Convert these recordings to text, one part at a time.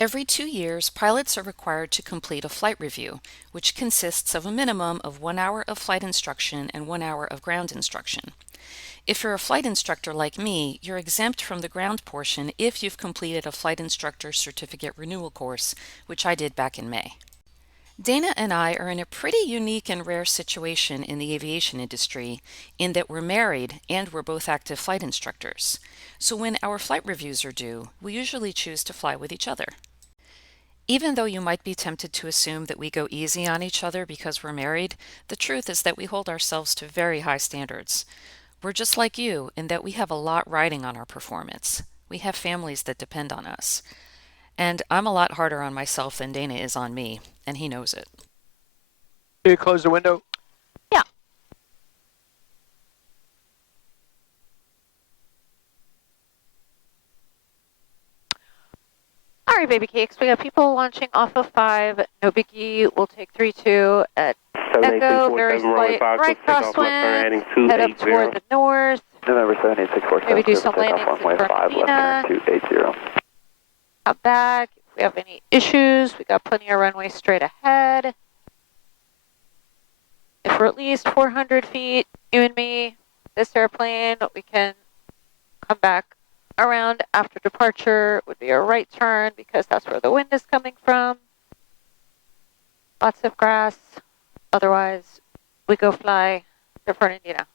Every 2 years, pilots are required to complete a flight review, which consists of a minimum of 1 hour of flight instruction and 1 hour of ground instruction. If you're a flight instructor like me, you're exempt from the ground portion if you've completed a flight instructor certificate renewal course, which I did back in May. Dana and I are in a pretty unique and rare situation in the aviation industry in that we're married and we're both active flight instructors. So when our flight reviews are due, we usually choose to fly with each other. Even though you might be tempted to assume that we go easy on each other because we're married, the truth is that we hold ourselves to very high standards. We're just like you in that we have a lot riding on our performance. We have families that depend on us. And I'm a lot harder on myself than Dana is on me, and he knows it. Can you close the window? Yeah. All right, baby cakes. We got people launching off of 5. No biggie. We'll take 3-2 at Echo. Very slight right crosswind. Head up toward the north. November 78647. Maybe do some landings in Fernandina. 280. Out back. If we have any issues, we got plenty of runway straight ahead. If we're at least 400 feet, you and me, this airplane, we can come back around after departure. Would be a right turn because that's where the wind is coming from. Lots of grass. Otherwise, we go fly to Fernandina.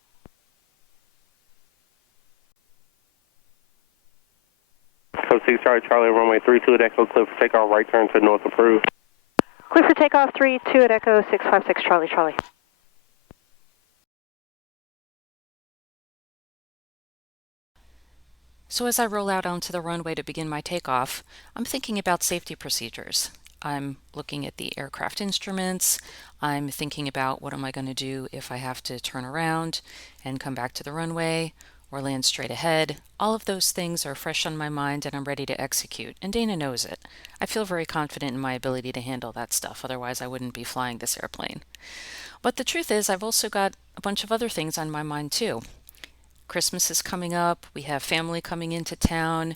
Code 6 Charlie, runway 32 at Echo, clear for takeoff, right turn to north approved. Clear for takeoff, 32 at Echo, 656 Charlie. So as I roll out onto the runway to begin my takeoff, I'm thinking about safety procedures. I'm looking at the aircraft instruments. I'm thinking about what am I going to do if I have to turn around and come back to the runway or land straight ahead. All of those things are fresh on my mind and I'm ready to execute, and Dana knows it. I feel very confident in my ability to handle that stuff, otherwise I wouldn't be flying this airplane. But the truth is, I've also got a bunch of other things on my mind too. Christmas is coming up. We have family coming into town.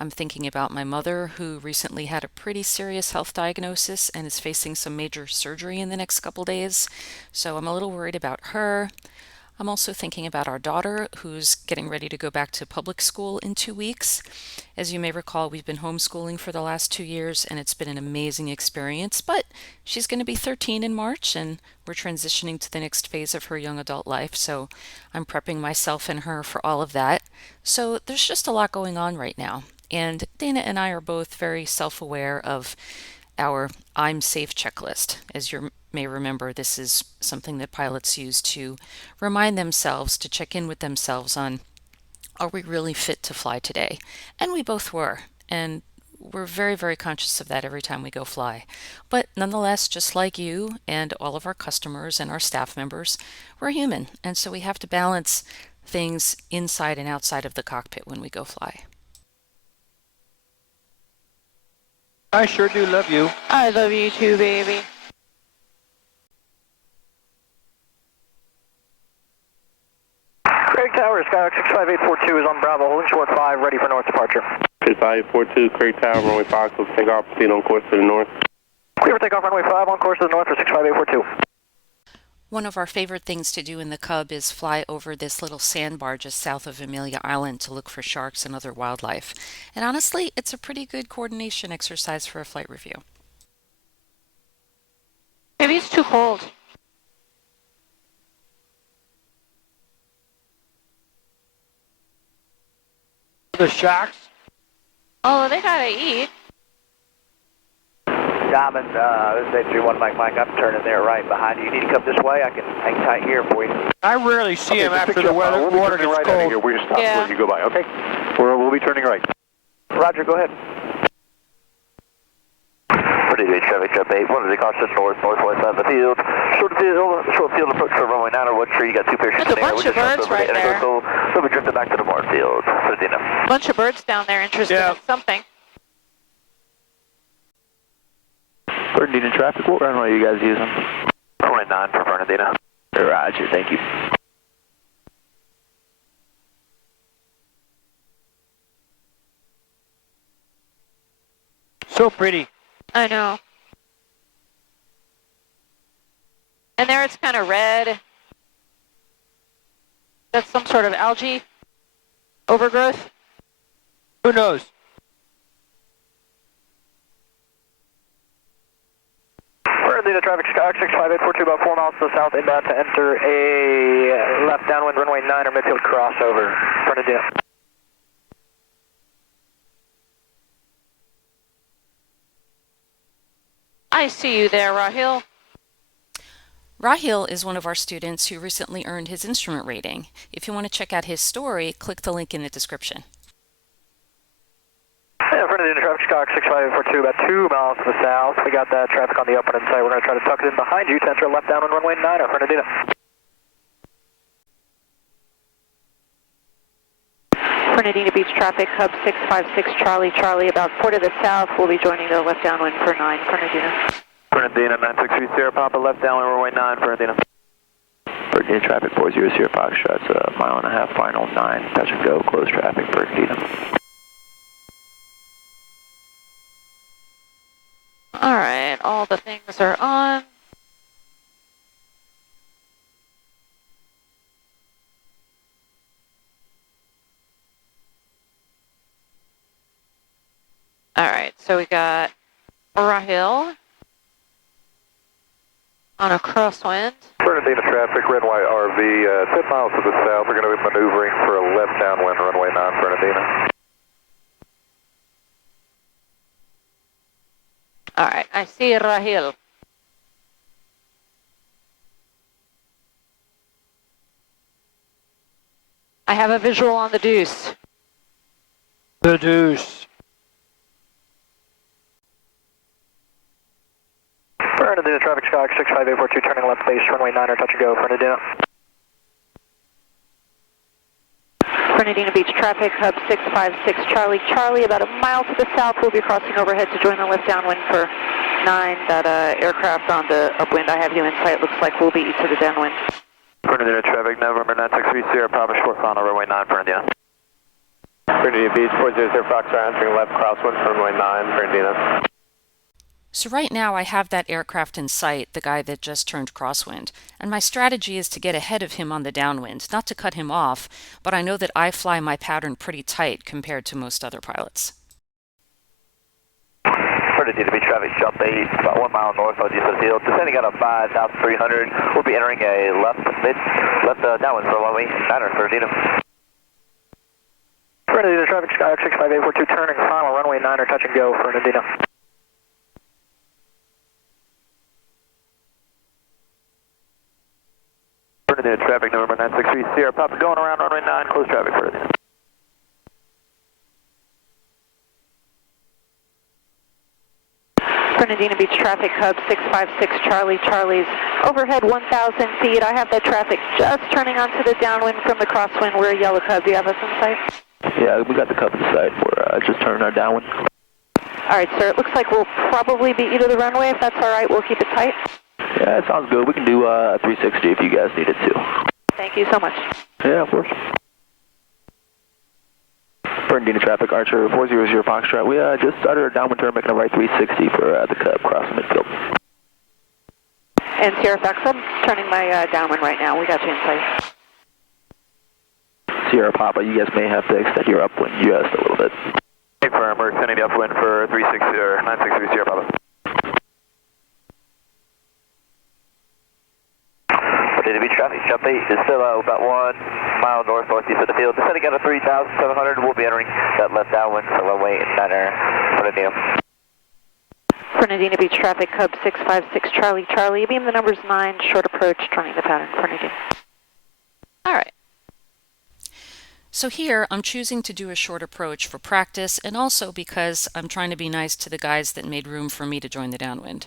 I'm thinking about my mother, who recently had a pretty serious health diagnosis and is facing some major surgery in the next couple days. So I'm a little worried about her. I'm also thinking about our daughter, who's getting ready to go back to public school in 2 weeks. As you may recall, we've been homeschooling for the last 2 years, and it's been an amazing experience, but she's going to be 13 in March, and we're transitioning to the next phase of her young adult life, so I'm prepping myself and her for all of that. So there's just a lot going on right now, and Dana and I are both very self-aware of our I'm safe checklist. As you may remember, this is something that pilots use to remind themselves to check in with themselves on, are we really fit to fly today? And we both were. And we're very, very conscious of that every time we go fly. But nonetheless, just like you and all of our customers and our staff members, we're human. And so we have to balance things inside and outside of the cockpit when we go fly. I sure do love you. I love you too, baby. Craig Tower, Skyhawk 65842 is on Bravo, holding short 5, ready for north departure. 65842, Craig Tower, runway 5, close to takeoff, proceed on course to the north. Clear for takeoff, runway 5, on course to the north for 65842. One of our favorite things to do in the Cub is fly over this little sandbar just south of Amelia Island to look for sharks and other wildlife. And honestly, it's a pretty good coordination exercise for a flight review. Maybe it's too cold. The sharks? Oh, they gotta eat. Diamond, this is 831 Mike, I'm turning there right behind you. You need to come this way, I can hang tight here for you. I rarely see him after the water gets right cold. here. We're just stopping Yeah. where you go by, okay? We'll be turning right. Roger, go ahead. Pretty good, traffic, trap 8, 1 to caution northwest side of the field. Short field approach for runway 9 or 1 tree, you got 2 parachutes There's a in the air. bunch of birds right there. We'll be drifting back to the Mars field. A bunch of birds down there interested in something. Fernandina traffic, what runway are you guys using? 29 for Fernandina. Roger, thank you. So pretty. I know. And there it's kind of red. That's some sort of algae overgrowth. Who knows? Fernandina traffic, Skyhawk 65842, about 4 miles to the south, inbound to enter a left downwind runway 9 or midfield crossover. Fernandina. I see you there, Rahil. Rahil is one of our students who recently earned his instrument rating. If you want to check out his story, click the link in the description. Yeah, Fernandina traffic, Skyhawk 65842, about 2 miles to the south. We got that traffic on the open inside. We're going to try to tuck it in behind you to enter a left downwind runway 9 or Fernandina. Fernandina Beach traffic, hub 656 Charlie, Charlie, about 4 to the south. We'll be joining the left downwind for 9, Fernandina. Fernandina 963 Sierra Papa, left downwind runway 9, Fernandina. Fernandina traffic 40 Sierra Foxtrot's a mile and a half, final 9, touch and go, close traffic, Fernandina. All right, all the things are on. All right, so we got Rahil on a crosswind. Fernandina traffic, red white RV, 10 miles to the south. We're going to be maneuvering for a left downwind runway 9, Fernandina. All right, I see Rahil. I have a visual on the deuce. The deuce. Fernandina traffic, Skyhawk 65842, turning left base, runway 9 or touch and go, Fernandina. Fernandina Beach traffic, hub 656 Charlie, Charlie, about a mile to the south. We'll be crossing overhead to join the left downwind for 9. That aircraft on the upwind, I have you in sight. Looks like we'll be to the downwind. Fernandina traffic, November 963 Sierra Papa, short final, runway 9, Fernandina. Fernandina Beach 400 Foxtrot, entering left crosswind, runway 9, Fernandina. So right now I have that aircraft in sight, the guy that just turned crosswind, and my strategy is to get ahead of him on the downwind, not to cut him off, but I know that I fly my pattern pretty tight compared to most other pilots. Fernandina Beach traffic, jump 8, about 1 mile north of the field, descending out of 5,300. We'll be entering a left downwind for runway 9 or Fernandina. Fernandina traffic, Skyhawk 65842, turning final, runway 9 or touch and go, Fernandina. Fernandina traffic, November 963 Sierra Papa, going around runway 9, close traffic, Fernandina. Fernandina Beach traffic, hub 656 Charlie, Charlie's overhead 1,000 feet. I have that traffic just turning onto the downwind from the crosswind. We're a yellow cub. Do you have us in sight? Yeah, we got the cub in sight. We're just turning our downwind. All right, sir. It looks like we'll probably be to the runway. If that's all right, we'll keep it tight. Yeah, that sounds good. We can do 360 if you guys need it to. Thank you so much. Yeah, of course. Fernandina traffic, Archer 400 Foxtrot. We just started our downwind turn, making a right 360 for the Cub crossing midfield. And Sierra Fox, I'm turning my downwind right now. We got you in sight. Sierra Papa, you guys may have to extend your upwind just a little bit. Hey, firm, we're extending the upwind for 360 or 963 Sierra Papa. Fernandina Beach traffic, jump 8 is still about 1 mile northeast of the field. Descending out of 3,700, we'll be entering that left downwind for runway 9er, Fernandina. Fernandina Beach traffic, Cub 656 Charlie, Charlie. Beam the numbers 9, short approach, turning the pattern, Fernandina. All right. So here I'm choosing to do a short approach for practice and also because I'm trying to be nice to the guys that made room for me to join the downwind.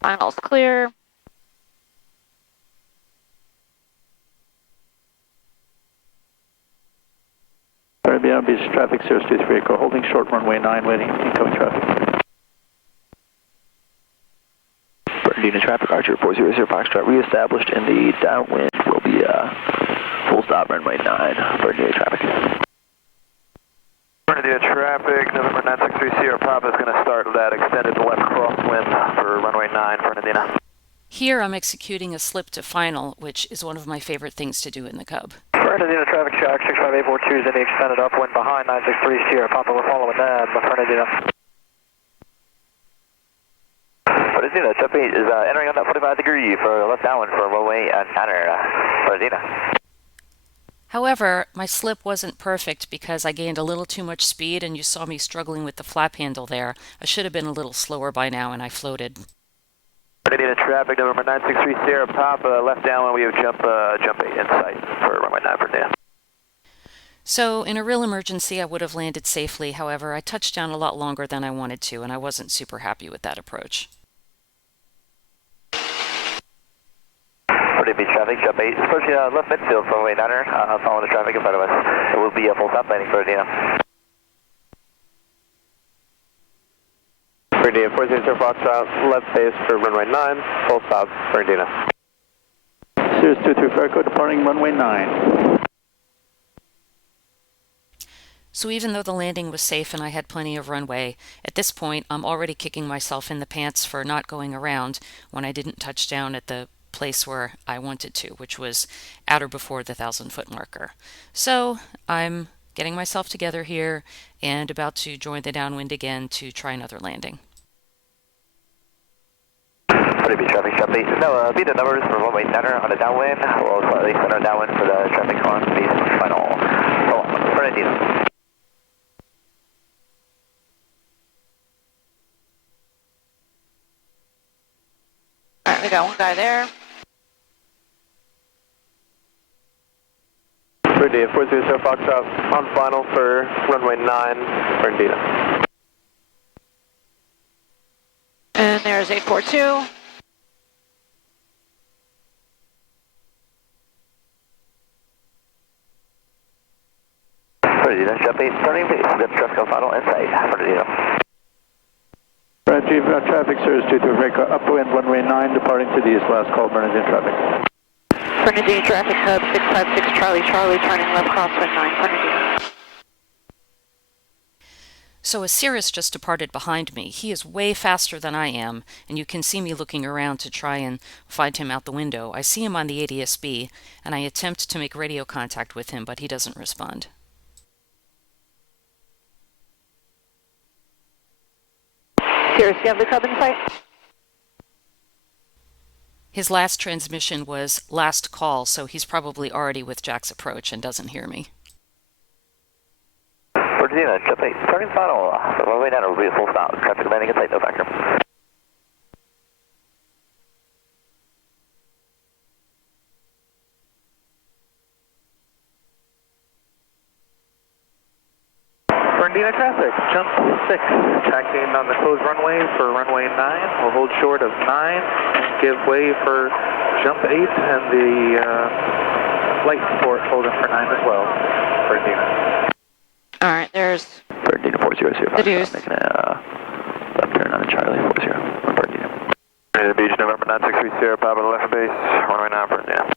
Finals clear. Fernandina Beach traffic 023 Echo, holding short runway 9, waiting incoming traffic. Fernandina traffic, Archer 400 Foxtrot, reestablished in the downwind. Will be full stop runway 9, Fernandina traffic. Fernandina traffic, November 963 Sierra Papa is going to start that extended left crosswind for runway 9, Fernandina. Here I'm executing a slip to final, which is one of my favorite things to do in the Cub. Fernandina traffic check, 65842 is in the extended upwind behind 963 Sierra Papa. We're following them, Fernandina. Fernandina, Chuck 8 is entering on that 45 degree for left downwind for runway 9, Fernandina. However, my slip wasn't perfect because I gained a little too much speed and you saw me struggling with the flap handle there. I should have been a little slower by now and I floated. Fernandina traffic, November 963 Sierra Papa, left downwind, we have jump 8 in sight for runway 9, Fernandina. So, in a real emergency, I would have landed safely. However, I touched down a lot longer than I wanted to, and I wasn't super happy with that approach. Beach traffic, jump 8, approaching left midfield from runway 9, following the traffic in front of us. It will be a full stop landing for Fernandina. Fernandina, 400 Foxtrot, left base for runway 9, full stop, Fernandina. Cirrus 23 Echo departing runway 9. So even though the landing was safe and I had plenty of runway, at this point I'm already kicking myself in the pants for not going around when I didn't touch down at the place where I wanted to, which was at or before the 1,000-foot marker. So I'm getting myself together here and about to join the downwind again to try another landing. Beach traffic, jump 8. No, beat the numbers for runway 9 on the downwind. We'll slightly center downwind for the traffic on base final. So, Fernandina. All right, we got one guy there. Fernandina, 400 Foxtrot, on final for runway 9, Fernandina. And there's 842. Fernandina, jump 8, turning base, good traffic on final inside, Fernandina. Traffic, Cirrus 23 Echo upwind runway 9 departing to the east, last call, Bernardine traffic. Fernandina traffic, Cub 656 Charlie Charlie, turning left crosswind 9, Fernandina. So a Cirrus just departed behind me. He is way faster than I am, and you can see me looking around to try and find him out the window. I see him on the ADS-B, and I attempt to make radio contact with him, but he doesn't respond. Cirrus, you have the Cub in sight? His last transmission was last call, so he's probably already with Jack's approach and doesn't hear me. Fernandina, jump 8, turning final, runway 9 will be a full stop, traffic landing in sight, no factor. Fernandina traffic, jump 6, tacking on the closed runway for runway 9. We'll hold short of 9 and give way for jump 8 and the light support holding for 9 as well, Fernandina. All right, there's Fernandina 400, the deuce. making a left turn on Charlie 40, Fernandina. Fernandina Beach, November 963 Sierra Papa, left base, runway 9, Fernandina.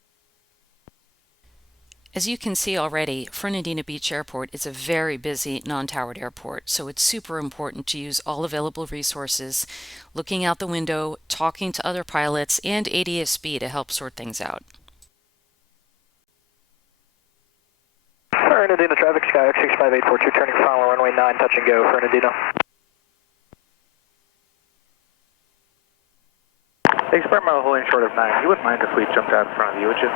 As you can see already, Fernandina Beach Airport is a very busy non-towered airport, so it's super important to use all available resources, looking out the window, talking to other pilots, and ADS-B to help sort things out. Fernandina traffic, Skyx 65842, turning final, runway 9, touch and go, Fernandina. Experimental holding short of 9. You wouldn't mind if we jumped out in front of you, would you?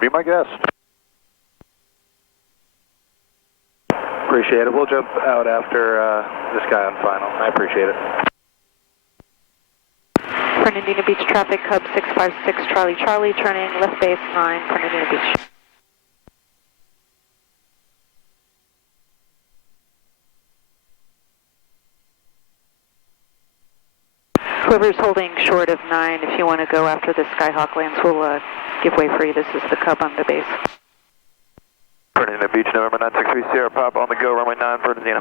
Be my guest. Appreciate it. We'll jump out after this guy on final. I appreciate it. Fernandina Beach traffic, Cub 656 Charlie Charlie, turning left base 9, Fernandina Beach. Whoever's holding short of 9, if you want to go after the Skyhawk lands, we'll give way for you. This is the Cub on the base. Fernandina Beach, November 963 Sierra Papa on the go, runway 9, Fernandina.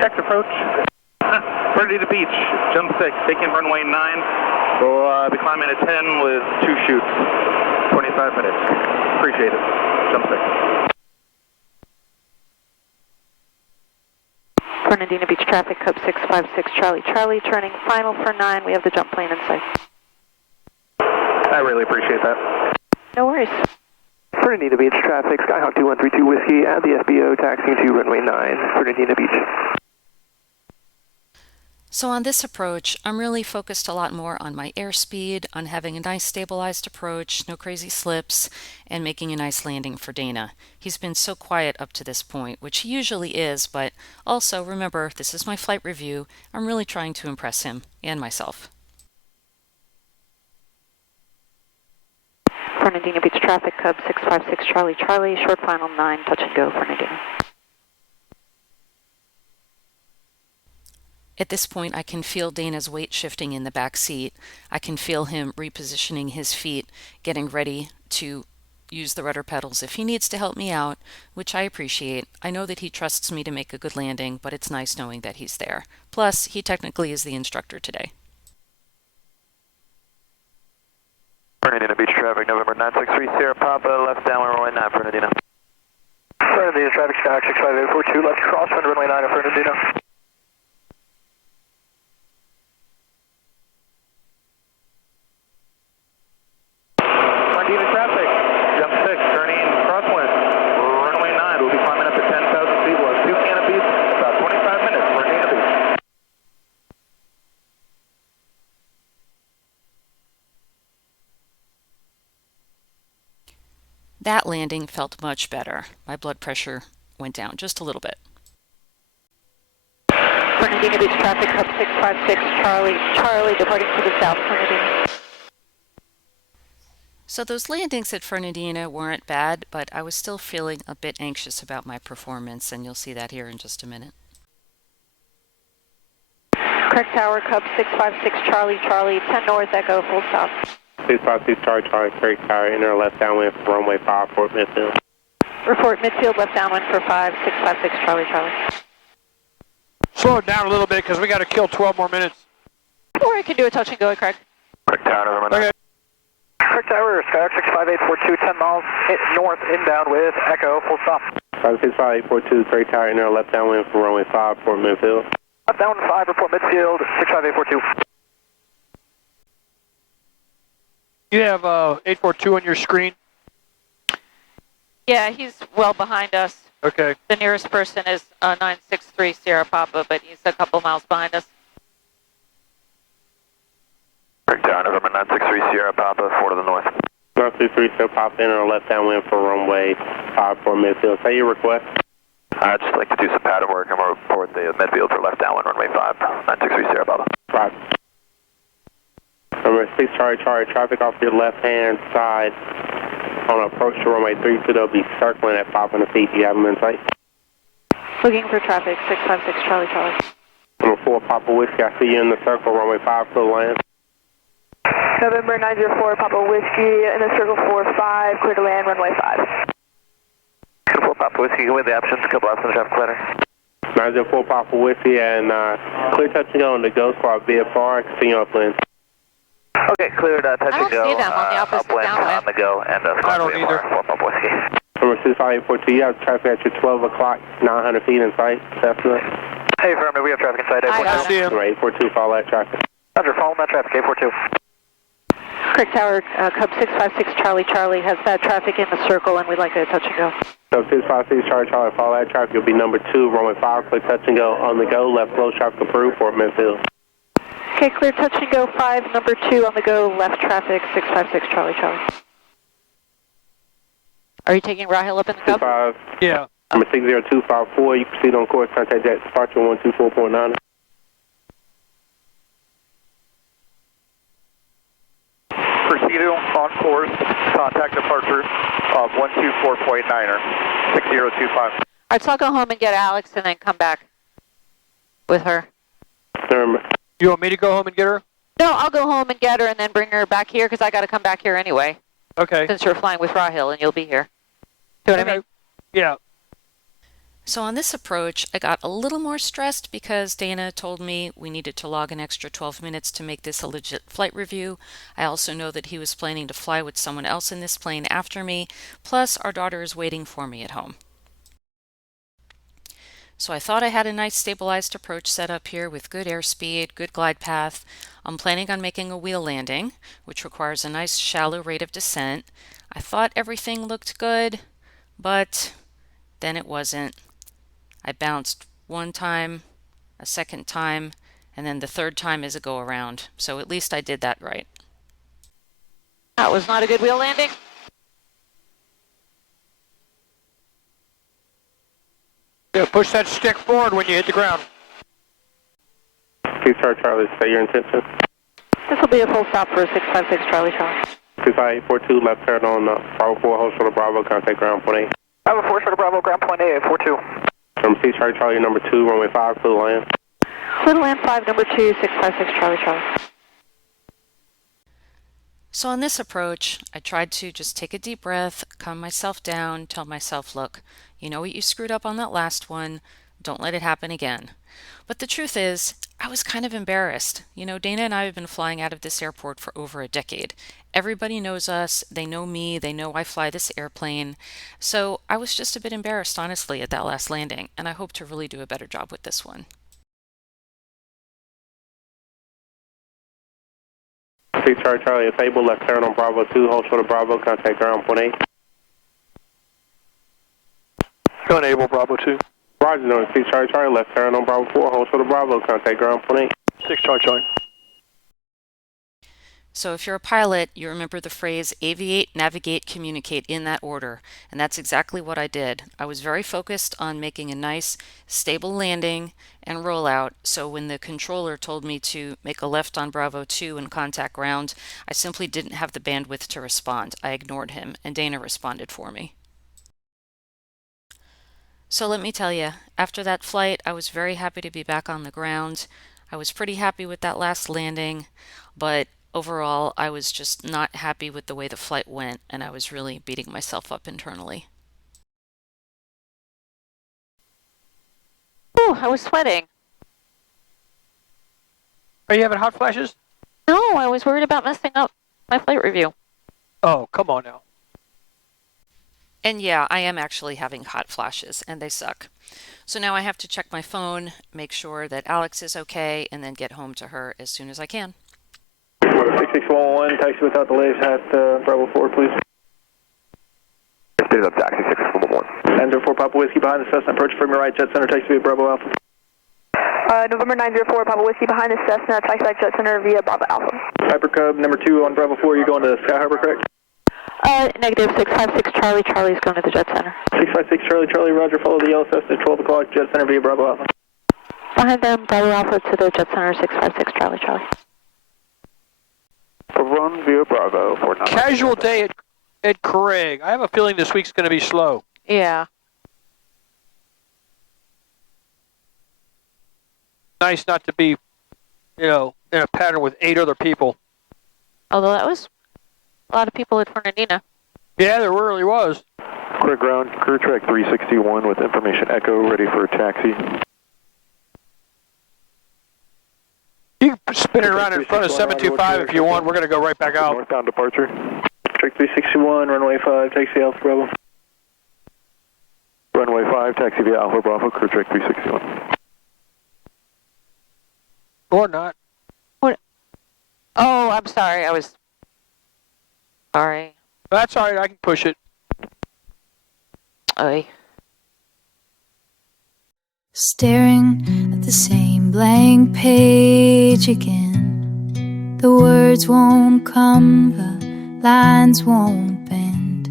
Checked approach. Fernandina Beach, jump 6, taking runway 9. We'll be climbing at 10 with 2 chutes. 25 minutes. Appreciate it. Jump 6. Fernandina Beach traffic, Cub 656 Charlie Charlie, turning final for 9. We have the jump plane in sight. I really appreciate that. No worries. Fernandina Beach traffic, Skyhawk 2132 Whiskey at the FBO, taxiing to runway 9, Fernandina Beach. So on this approach, I'm really focused a lot more on my airspeed, on having a nice stabilized approach, no crazy slips, and making a nice landing for Dana. He's been so quiet up to this point, which he usually is, but also remember, this is my flight review. I'm really trying to impress him and myself. Fernandina Beach traffic, Cub 656 Charlie Charlie, short final 9, touch and go, Fernandina. At this point, I can feel Dana's weight shifting in the back seat. I can feel him repositioning his feet, getting ready to use the rudder pedals if he needs to help me out, which I appreciate. I know that he trusts me to make a good landing, but it's nice knowing that he's there. Plus, he technically is the instructor today. Fernandina Beach traffic, November 963 Sierra Papa, left downwind runway 9, Fernandina. Fernandina traffic, Skyhawk 65842, left crosswind runway 9 at Fernandina. Fernandina traffic, jump 6, turning crosswind, runway 9. We'll be climbing up to 10,000 feet. We'll have 2 canopies, about 25 minutes, Fernandina Beach. That landing felt much better. My blood pressure went down just a little bit. Fernandina Beach traffic, Cub 656 Charlie Charlie, departing to the south, Fernandina. So those landings at Fernandina weren't bad, but I was still feeling a bit anxious about my performance, and you'll see that here in just a minute. Correct tower, Cub 656 Charlie Charlie, 10 north, echo, full stop. 656 Charlie Charlie, straight tower, enter left downwind for runway 5, Fort Midfield. Report midfield, left downwind for 5, 656 Charlie Charlie. Slow it down a little bit because we got to kill 12 more minutes. Or I can do a touch and go, Craig. Correct tower, November 9. Okay. Correct tower, Skyhawk 65842, 10 miles north, inbound with echo, full stop. 65842, straight tower, enter left downwind for runway 5, Fort Midfield. Left downwind 5, report midfield, 65842. You have 842 on your screen. Yeah, he's well behind us. Okay. The nearest person is 963 Sierra Papa, but he's a couple miles behind us. Correct tower, November 963 Sierra Papa, 4 to the north. 963 Sierra Papa, enter left downwind for runway 5, Fort Midfield. Say your request. I'd just like to do some pattern work and report the midfield for left downwind runway 5, 963 Sierra Papa. 5. Number 6 Charlie Charlie, traffic off your left-hand side on approach to runway 32. They'll be circling at 500 feet. Do you have them in sight? Looking for traffic, 656 Charlie Charlie. Number 4 Papa Whiskey, I see you in the circle, runway 5, clear to land. November 904 Papa Whiskey in the circle 45, clear to land, runway 5. 4 Papa Whiskey, with the options, a couple options on the traffic ladder. 904 Papa Whiskey and clear touch and go on the go squad VFR, continue upwind. Okay, cleared, touch and go. I don't see them on the opposite upwind, downwind. on the go, and I don't either. 4 Papa Whiskey. Number 65842, you have traffic at your 12 o'clock, 900 feet in sight, definitely. Hey, affirmative, we have traffic inside I got I see him. Number 842, follow that traffic. Roger, follow that traffic, 842. Correct tower, Cub 656 Charlie Charlie has bad traffic in the circle, and we'd like a touch and go. So 656 Charlie Charlie, follow that traffic. You'll be number 2, runway 5, clear touch and go on the go, left close traffic approved, Fort Midfield. Okay, clear touch and go 5, number 2 on the go, left traffic, 656 Charlie Charlie. Are you taking Rahil up in the Cub? 25, Yeah. number 60254, you proceed on course, contact jet departure 124.9. Proceed on course, contact departure of 124.9er, 6025. All right, so I'll go home and get Alex and then come back with her. Number You want me to go home and get her? No, I'll go home and get her and then bring her back here because I got to come back here anyway, Okay. since you're flying with Rahil and you'll be here. See what I mean? Yeah. So on this approach, I got a little more stressed because Dana told me we needed to log an extra 12 minutes to make this a legit flight review. I also know that he was planning to fly with someone else in this plane after me, plus our daughter is waiting for me at home. So I thought I had a nice stabilized approach set up here with good airspeed, good glide path. I'm planning on making a wheel landing, which requires a nice shallow rate of descent. I thought everything looked good, but then it wasn't. I bounced one time, a second time, and then the third time is a go around. So at least I did that right. That was not a good wheel landing. Yeah, push that stick forward when you hit the ground. Start Charlie, say your intention. This will be a full stop for 656 Charlie Charlie. 2542, left turn on Bravo 4, hold short of Bravo, contact ground point 8. Bravo 4, short of Bravo, ground point 8, 42. From C Charlie Charlie, number 2, runway 5, clear land. Clear land 5, number 2, 656 Charlie Charlie. So on this approach, I tried to just take a deep breath, calm myself down, tell myself, look, you know what you screwed up on that last one, don't let it happen again. But the truth is, I was kind of embarrassed. You know, Dana and I have been flying out of this airport for over a decade. Everybody knows us, they know me, they know I fly this airplane. So I was just a bit embarrassed, honestly, at that last landing, and I hope to really do a better job with this one. C Charlie Charlie, enable, left turn on Bravo 2, hold short of Bravo, contact ground point 8. Go enable Bravo 2. Roger, no, C Charlie Charlie, left turn on Bravo 4, hold short of Bravo, contact ground point 8. 6 Charlie Charlie. So if you're a pilot, you remember the phrase aviate, navigate, communicate in that order. And that's exactly what I did. I was very focused on making a nice, stable landing and rollout. So when the controller told me to make a left on Bravo 2 and contact ground, I simply didn't have the bandwidth to respond. I ignored him, and Dana responded for me. So let me tell you, after that flight, I was very happy to be back on the ground. I was pretty happy with that last landing, but overall, I was just not happy with the way the flight went, and I was really beating myself up internally. Ooh, I was sweating. Are you having hot flashes? No, I was worried about messing up my flight review. Oh, come on now. And yeah, I am actually having hot flashes, and they suck. So now I have to check my phone, make sure that Alex is okay, and then get home to her as soon as I can. 6611, taxi without delays at Bravo 4, please. There's up taxi 6611. And 4 Papa Whiskey behind the Cessna, approach from your right, jet center, taxi via Bravo Alpha. November 904, Papa Whiskey behind the Cessna, taxi back jet center via Bravo Alpha. Hyper Cub, number 2 on Bravo 4, you're going to Sky Harbor, correct? Negative 656 Charlie Charlie's going to the jet center. 656 Charlie Charlie, roger, follow the yellow Cessna, 12 o'clock, jet center via Bravo Alpha. Behind them, Bravo Alpha to the jet center, 656 Charlie Charlie. Run via Bravo 49. Casual day at Craig. I have a feeling this week's going to be slow. Yeah. Nice not to be, you know, in a pattern with 8 other people. Although that was a lot of people at Fernandina. Yeah, there really was. Clear ground, crew track 361 with information echo, ready for taxi. You can spin it around in front of 725 if you want. We're going to go right back out. Northbound departure. Track 361, runway 5, taxi Alpha Bravo. Runway 5, taxi via Alpha Bravo, crew track 361. Or not. What? Oh, I'm sorry. I was sorry. That's all right. I can push it. Oy. Staring at the same blank page again. The words won't come, the lines won't bend.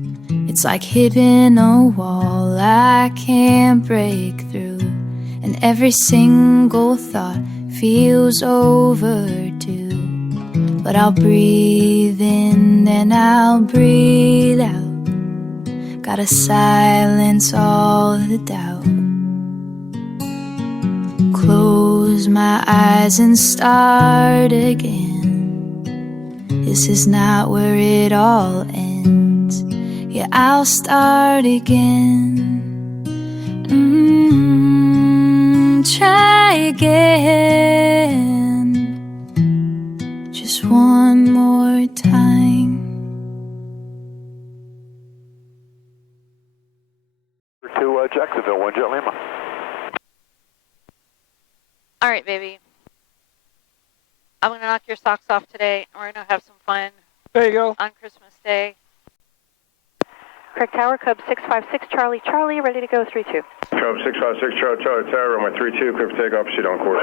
It's like hitting a wall I can't break through. And every single thought feels overdue. But I'll breathe in and I'll breathe out. Gotta silence all the doubt. Close my eyes and start again. This is not where it all ends. Yeah, I'll start again. Try again. Just one more time. To Jacksonville, 1 Jet Lima. All right, baby. I'm going to knock your socks off today. And we're going to have some fun There you go. on Christmas Day. Craig Tower, Cub 656 Charlie Charlie, ready to go 32. Cub 656 Charlie Charlie Tower, runway 32, clear for takeoff, proceed on course.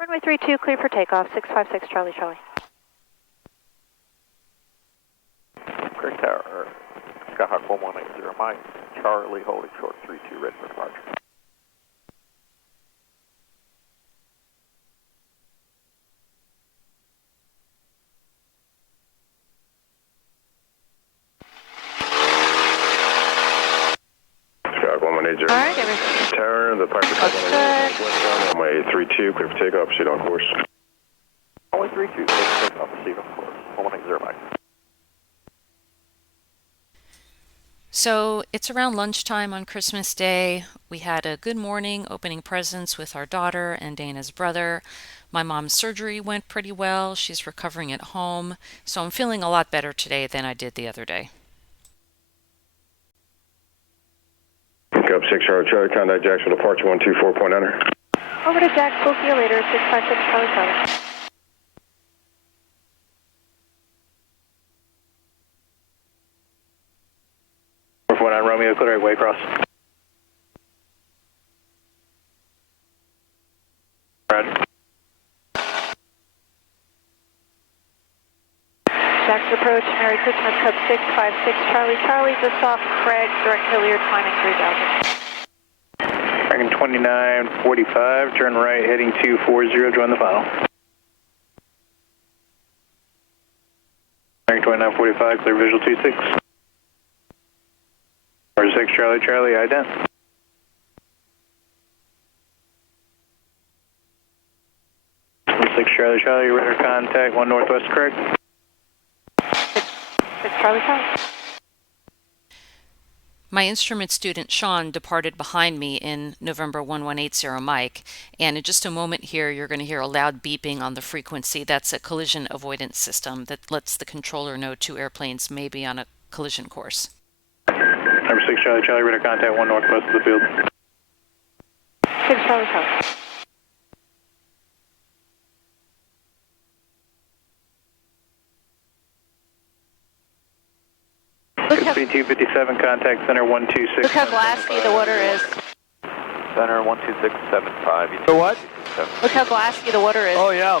Runway 32, clear for takeoff, 656 Charlie Charlie. Craig Tower, Skyhawk 1180, Mike, Charlie holding short 32, ready for departure. Skyhawk 1180. All right, everything. Tower, the Piper Cub 1180, westbound, runway 32, clear for takeoff, proceed on course. Runway 32, clear for takeoff, proceed on course. 1180, Mike. So it's around lunchtime on Christmas Day. We had a good morning opening presents with our daughter and Dana's brother. My mom's surgery went pretty well. She's recovering at home. So I'm feeling a lot better today than I did the other day. Cub 6 Charlie Charlie, contact Jax for departure 124.9. Over to Jax, we'll see you later, 656 Charlie Charlie. Romeo, clear right way across. Right. Jax approach, Merry Christmas, Cub 656 Charlie Charlie, just off Craig, direct Hilliard, climbing 3000. Dragon 2945, turn right, heading 240, join the final. Dragon 2945, clear visual 26. 6 Charlie Charlie, ident. 6 Charlie Charlie, radar contact, 1 northwest correct. 6 Charlie Charlie. My instrument student Sean departed behind me in November 1180 Mike, and in just a moment here you're going to hear a loud beeping on the frequency. That's a collision avoidance system that lets the controller know two airplanes may be on a collision course. Number 6 Charlie Charlie, radar contact 1 northwest of the field. 6 Charlie Charlie. Speed 257, contact center 126. Look how glassy the water is. Center 12675. The what? Look how glassy the water is. Oh, yeah.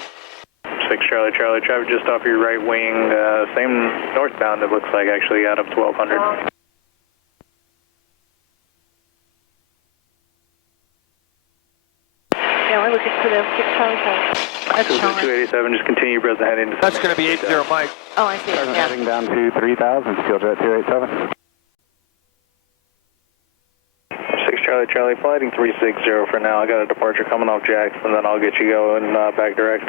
6 Charlie Charlie, traffic just off your right wing, same northbound it looks like actually out of 1200. Yeah, we're looking for them, 6 Charlie Charlie. That's Sean. 287, just continue present heading to That's going to be 80 Mike. Oh, I see it, yeah. Heading down to 3000, Skilljet 287. 6 Charlie Charlie, flighting 360 for now. I got a departure coming off Jax, and then I'll get you going back direct.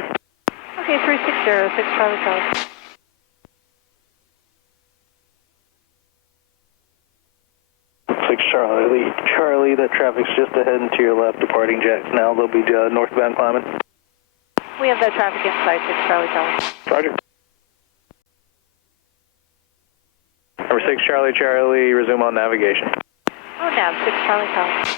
Okay, 360, 6 Charlie Charlie. Charlie, that traffic's just ahead and to your left, departing Jax now. They'll be northbound climbing. We have that traffic inside, 6 Charlie Charlie. Roger. Number 6 Charlie Charlie, resume on navigation. Oh, nav, 6 Charlie Charlie.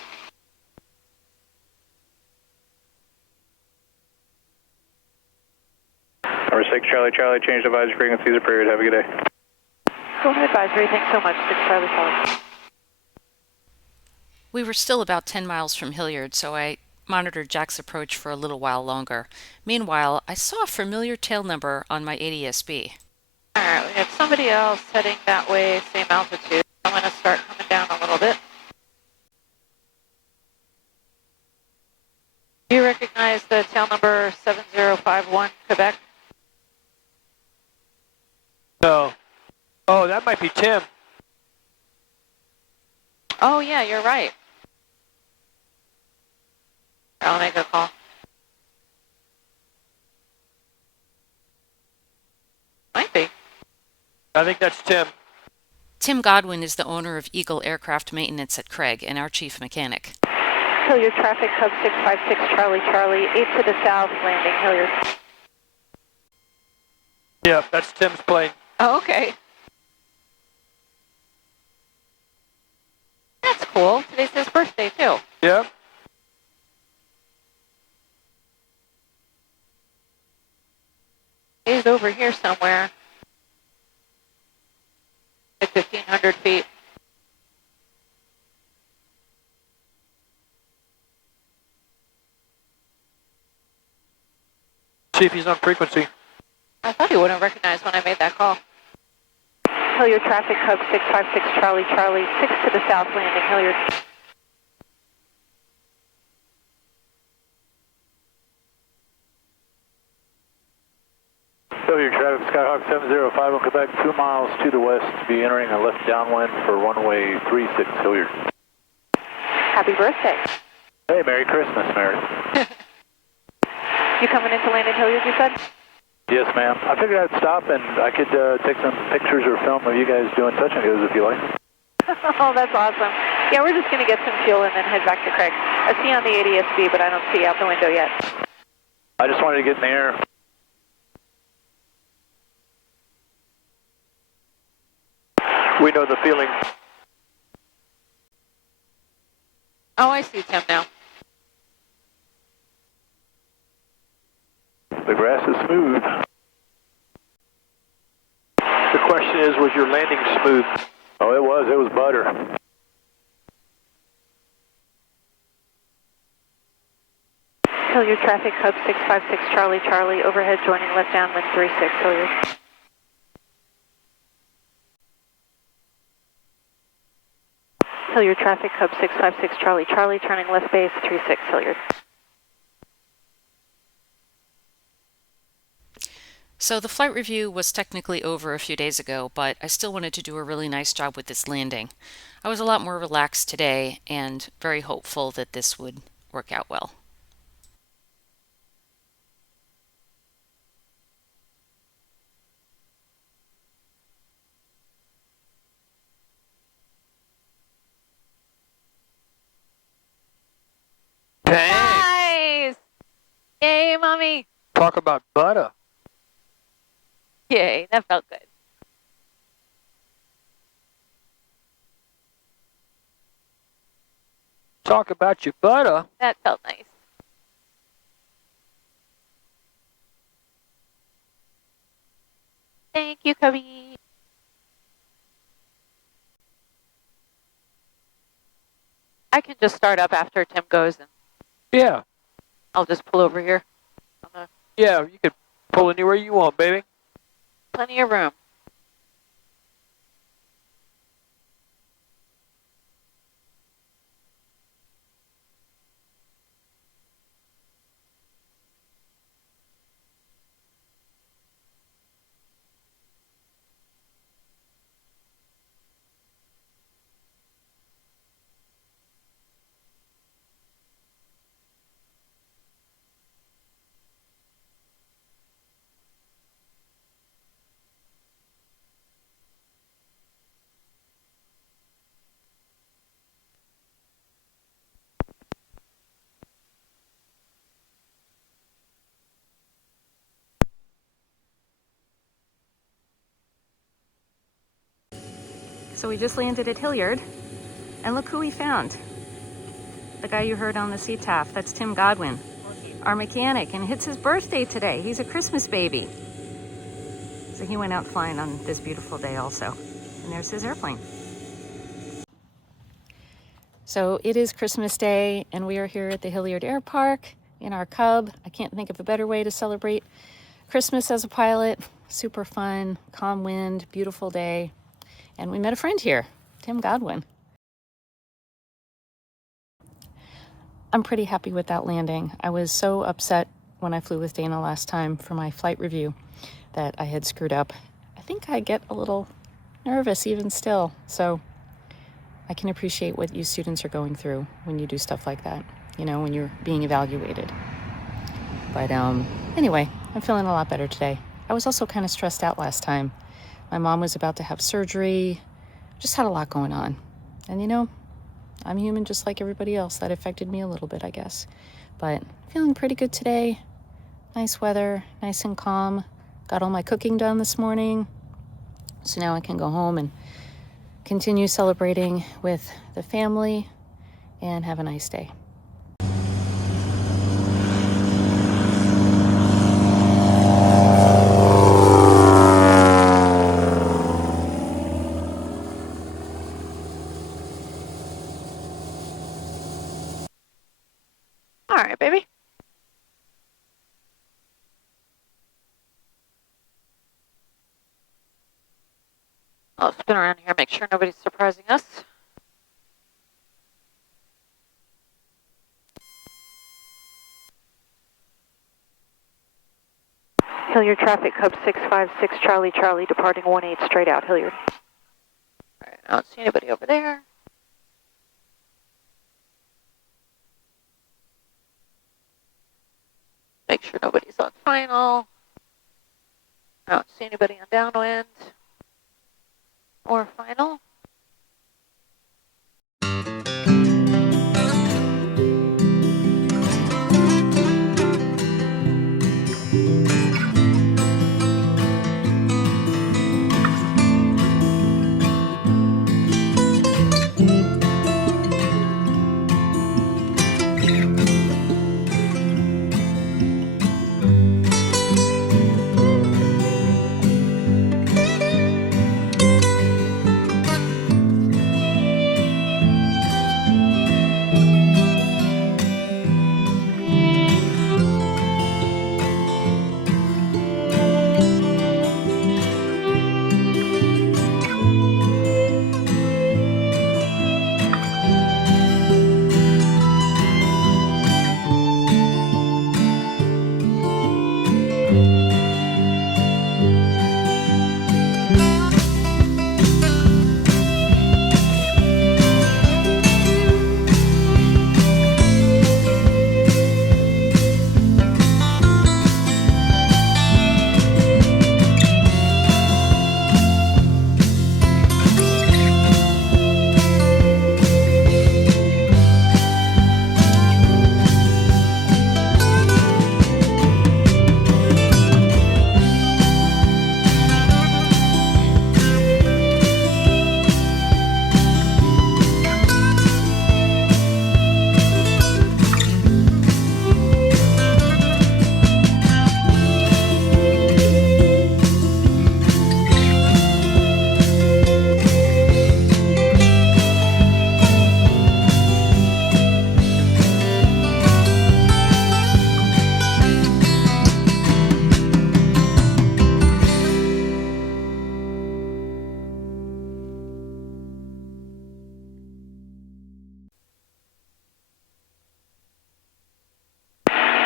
Number 6 Charlie Charlie, change advisory frequencies or period. Have a good day. Go on advisory, thanks so much, 6 Charlie Charlie. We were still about 10 miles from Hilliard, so I monitored Jack's approach for a little while longer. Meanwhile, I saw a familiar tail number on my ADS-B. All right, we have somebody else heading that way, same altitude. I'm going to start coming down a little bit. Do you recognize the tail number 7051, Quebec? No. Oh, that might be Tim. Oh, yeah, you're right. I'll make a call. Might be. I think that's Tim. Tim Godwin is the owner of Eagle Aircraft Maintenance at Craig and our chief mechanic. Hilliard traffic, Cub 656 Charlie Charlie, 8 to the south, landing Hilliard. Yeah, that's Tim's plane. Oh, okay. That's cool. Today's his birthday, too. Yeah. He's over here somewhere. At 1,500 feet. See if he's on frequency. I thought he wouldn't recognize when I made that call. Hilliard traffic, hub 656 Charlie, Charlie, 6 to the south landing, Hilliard. Hilliard traffic, Skyhawk 705 on Quebec, 2 miles to the west, to be entering a left downwind for runway 36, Hilliard. Happy birthday. Hey, Merry Christmas, Mary. You coming in to land in Hilliard, you said? Yes, ma'am. I figured I'd stop and I could take some pictures or film of you guys doing touch and goes if you like. Oh, that's awesome. Yeah, we're just going to get some fuel and then head back to Craig. I see you on the ADSB, but I don't see you out the window yet. I just wanted to get in the air. We know the feeling. Oh, I see Tim now. The grass is smooth. The question is, was your landing smooth? Oh, it was butter. Hilliard traffic, hub 656 Charlie, Charlie, overhead joining left downwind 36, Hilliard. Hilliard traffic, hub 656 Charlie, Charlie, turning left base 36, Hilliard. So the flight review was technically over a few days ago, but I still wanted to do a really nice job with this landing. I was a lot more relaxed today and very hopeful that this would work out well. Nice! Yay, Mommy! Talk about butter. Yay, that felt good. Talk about your butter. That felt nice. Thank you, Cubby. I can just start up after Tim goes, and Yeah. I'll just pull over here. Yeah, you can pull anywhere you want, baby. Plenty of room. So we just landed at Hilliard, and look who we found. The guy you heard on the CTAF, that's Tim Godwin, our mechanic, and it's his birthday today. He's a Christmas baby. So he went out flying on this beautiful day also. And there's his airplane. So it is Christmas Day, and we are here at the Hilliard Air Park in our Cub. I can't think of a better way to celebrate Christmas as a pilot. Super fun, calm wind, beautiful day. And we met a friend here, Tim Godwin. I'm pretty happy with that landing. I was so upset when I flew with Dana last time for my flight review that I had screwed up. I think I get a little nervous even still. So I can appreciate what you students are going through when you do stuff like that, you know, when you're being evaluated. But anyway, I'm feeling a lot better today. I was also kind of stressed out last time. My mom was about to have surgery, just had a lot going on. And you know, I'm human just like everybody else. That affected me a little bit, I guess. But feeling pretty good today. Nice weather, nice and calm. Got all my cooking done this morning. So now I can go home and continue celebrating with the family and have a nice day. All right, baby. I'll spin around here, make sure nobody's surprising us. Hilliard traffic, Cub 656 Charlie Charlie, departing 18 straight out, Hilliard. All right, I don't see anybody over there. Make sure nobody's on final. I don't see anybody on downwind or final.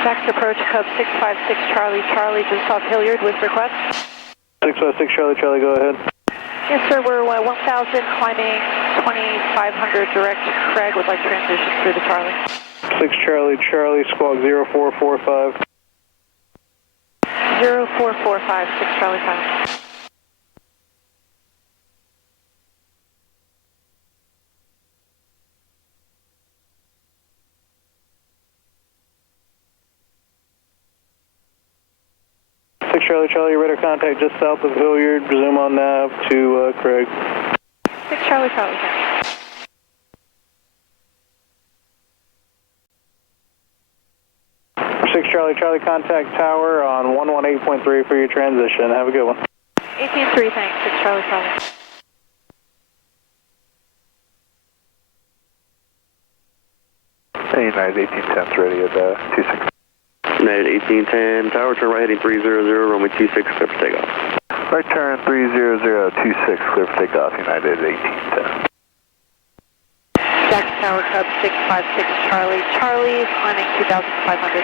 Taxi approach, Cub 656 Charlie Charlie, just off Hilliard with request. 656 Charlie Charlie, go ahead. Yes, sir, we're 1,000, climbing 2,500 direct. Craig would like transition through the Charlie. 6 Charlie Charlie, squawk 0445. 0445, 6 Charlie Charlie. Charlie Charlie, radar contact just south of Hilliard, resume on nav to Craig. 6 Charlie Charlie. 6 Charlie Charlie, contact tower on 118.3 for your transition. Have a good one. 18-3, thanks. 6 Charlie Charlie. Hey, United 1810's ready at 26. United 1810, tower turn right heading 300, runway 26, clear for takeoff. Right turn 300, 26, clear for takeoff, United 1810. Jax Tower, Cub 656 Charlie Charlie, climbing 2,500.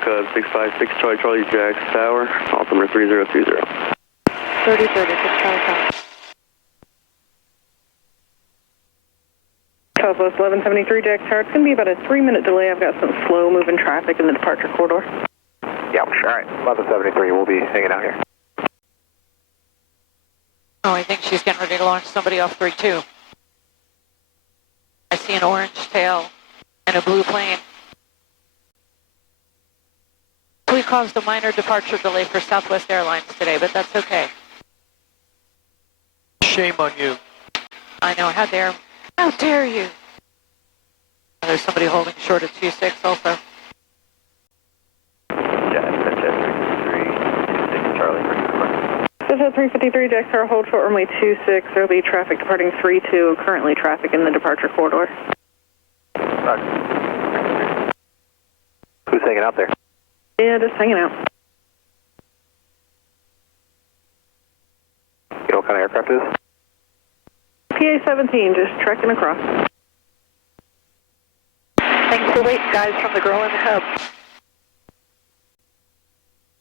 Cub 656 Charlie Charlie, Jax Tower, altimeter 3030. 3030, 6 Charlie Charlie. Southwest 1173 Jax Tower. It's going to be about a 3-minute delay. I've got some slow moving traffic in the departure corridor. Yeah, all right. 1173, we'll be hanging out here. Oh, I think she's getting ready to launch somebody off 3-2. I see an orange tail and a blue plane. We caused a minor departure delay for Southwest Airlines today, but that's okay. Shame on you. I know, how dare you? There's somebody holding short at 26 also. Yeah, that's 326 Charlie. This is 353 Jax Tower, hold short runway 26. There will be traffic departing 32. Currently traffic in the departure corridor. Roger. hanging out there? Yeah, just hanging out. You know what kind of aircraft it is? PA-17, just trekking across. Thanks for waiting, guys, from the girl in the Cub.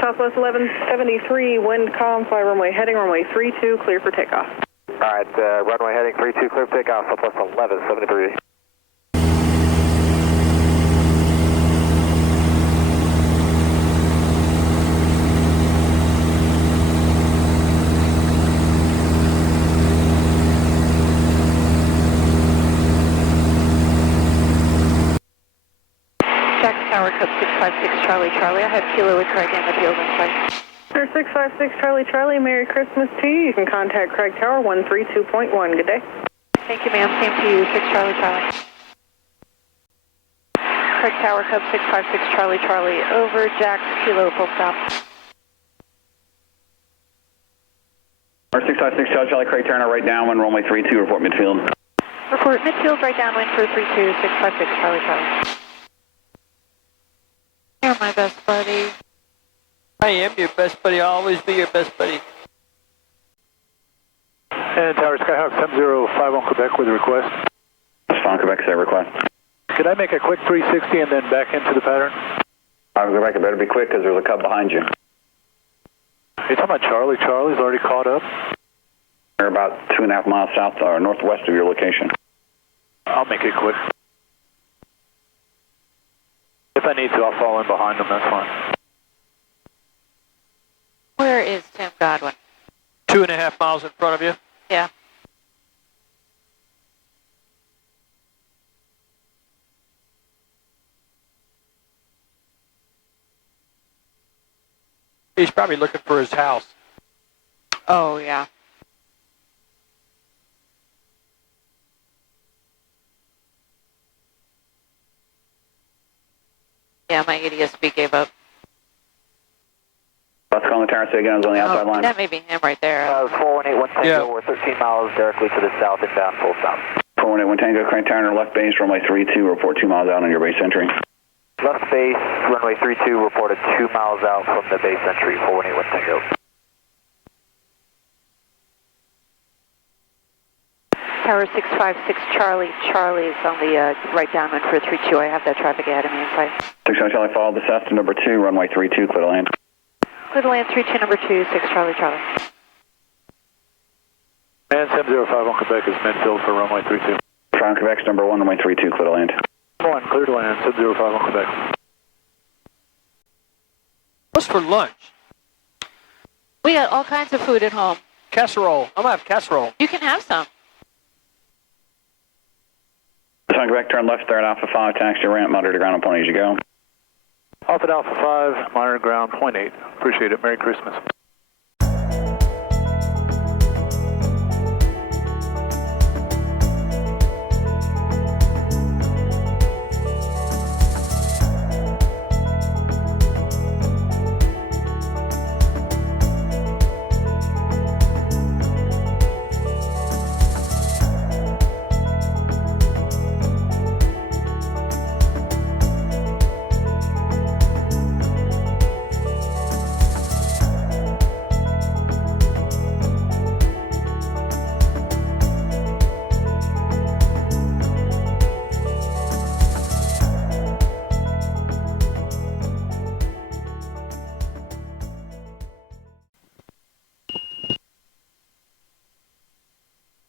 Southwest 1173, wind calm, fly runway heading, runway 32, clear for takeoff. All right, runway heading 32, clear for takeoff, Southwest 1173. Tower Cub 656 Charlie Charlie. I have Kilo with Craig in the field in sight. Sir 656 Charlie Charlie, Merry Christmas to you. You can contact Craig Tower 132.1. Good day. Thank you, ma'am. Same to you. 6 Charlie Charlie. Craig Tower Cub 656 Charlie Charlie. Over. Jax Kilo full stop. Our 656 Charlie Charlie, Craig Turner, right downwind, runway 32, report midfield. Report midfield, right downwind for 32, 656 Charlie Charlie. You're my best buddy. I am your best buddy. I'll always be your best buddy. And Tower Skyhawk 705 on Quebec with a request. Spawn Quebec, say request. Could I make a quick 360 and then back into the pattern? Quebec, it better be quick because there's a Cub behind you. Are you talking about Charlie? Charlie's already caught up? They're about 2.5 miles south or northwest of your location. I'll make it quick. If I need to, I'll fall in behind them, that's fine. Where is Tim Godwin? 2.5 miles in front of you. Yeah. He's probably looking for his house. Oh, yeah. Yeah, my ADSB gave up. Let's call the tower, say again, I was on the outside line. That may be him right there. 418 Tango, we're 13 miles directly to the south, inbound, full stop. 418 Tango, Craig Turner, left base, runway 32, report 2 miles out on your base entry. Left base, runway 32, reported 2 miles out from the base entry, 418 Tango. Tower 656 Charlie. Charlie is on the right downwind for 32. I have that traffic ahead of me in sight. 6 Charlie, follow the south to number 2, runway 32, clear to land. Clear to land 32, number 2, 6 Charlie Charlie. And 705 on Quebec is midfield for runway 32. From Quebec's number 1, runway 32, clear to land. 1, clear to land, 705 on Quebec. What's for lunch? We got all kinds of food at home. Casserole. I'm going to have casserole. You can have some. From Quebec, turn left there at Alpha 5, taxi ramp, monitor to ground on point as you go. Off at Alpha 5, monitor ground, point 8. Appreciate it. Merry Christmas.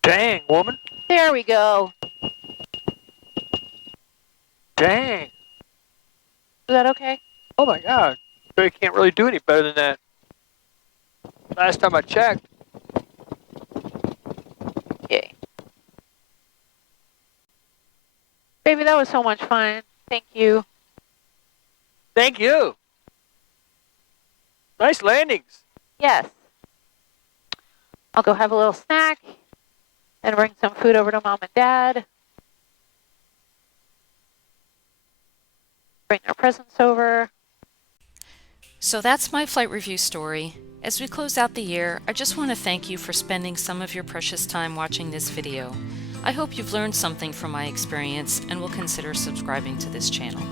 Dang, woman. There we go. Dang. Is that okay? Oh my God. You can't really do any better than that. Last time I checked. Yay. Baby, that was so much fun. Thank you. Thank you. Nice landings. Yes. I'll go have a little snack and bring some food over to Mom and Dad. Bring their presents over. So that's my flight review story. As we close out the year, I just want to thank you for spending some of your precious time watching this video. I hope you've learned something from my experience and will consider subscribing to this channel.